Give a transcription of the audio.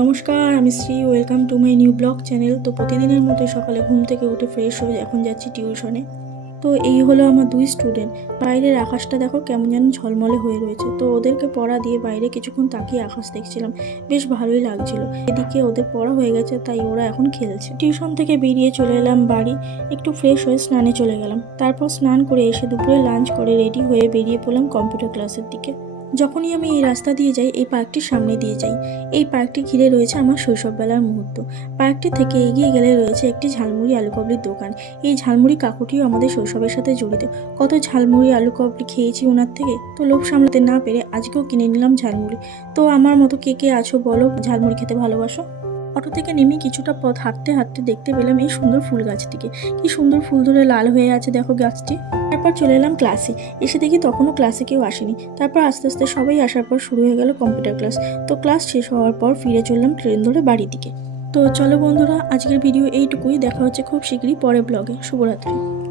নমস্কার, আমি Shri. Welcome to my new blog channel. তো প্রতিদিনের মতো সকালে ঘুম থেকে উঠে ফ্রেশ হয়ে এখন যাচ্ছি টিউশনে। তো এই হলো আমার দুই স্টুডেন্ট। বাইরের আকাশটা দেখো কেমন যেন ঝলমলে হয়ে রয়েছে। তো ওদেরকে পড়া দিয়ে বাইরে কিছুক্ষণ তাকিয়ে আকাশ দেখছিলাম, বেশ ভালোই লাগছিল। এদিকে ওদের পড়া হয়ে গেছে, তাই ওরা এখন খেলছে। টিউশন থেকে বেরিয়ে চলে এলাম বাড়ি, একটু ফ্রেশ হয়ে স্নানে চলে গেলাম। তারপর স্নান করে এসে দুপুরে লাঞ্চ করে রেডি হয়ে বেরিয়ে পড়লাম কম্পিউটার ক্লাসের দিকে। যখনই আমি এই রাস্তা দিয়ে যাই, এই পার্কটির সামনে দিয়ে যাই। এই পার্কটি ঘিরে রয়েছে আমার শৈশববেলার মুহূর্ত। পার্কটি থেকে এগিয়ে গেলে রয়েছে একটি ঝালমুড়ি আলু কাবলির দোকান। এই ঝালমুড়ি কাকুটিও আমাদের শৈশবের সাথে জড়িত। কত ঝালমুড়ি আলু কাবলি খেয়েছি ওনার থেকে, তো লোভ সামলাতে না পেরে আজকেও কিনে নিলাম ঝালমুড়ি। তো আমার মতো কে কে আছো বলো, ঝালমুড়ি খেতে ভালোবাসো? অটো থেকে নেমে কিছুটা পথ হাঁটতে হাঁটতে দেখতে পেলাম এই সুন্দর ফুল গাছটিকে। কি সুন্দর ফুল ধরে লাল হয়ে আছে দেখো গাছটি। তারপর চলে এলাম ক্লাসে। এসে দেখি তখনও ক্লাসে কেউ আসেনি। তারপর আস্তে আস্তে সবাই আসার পর শুরু হয়ে গেল কম্পিউটার ক্লাস। তো ক্লাস শেষ হওয়ার পর ফিরে চললাম ট্রেন ধরে বাড়ির দিকে। তো চলো বন্ধুরা, আজকের ভিডিও এইটুকুই। দেখা হচ্ছে খুব শীঘ্রই পরের ব্লগে। শুভরাত্রি।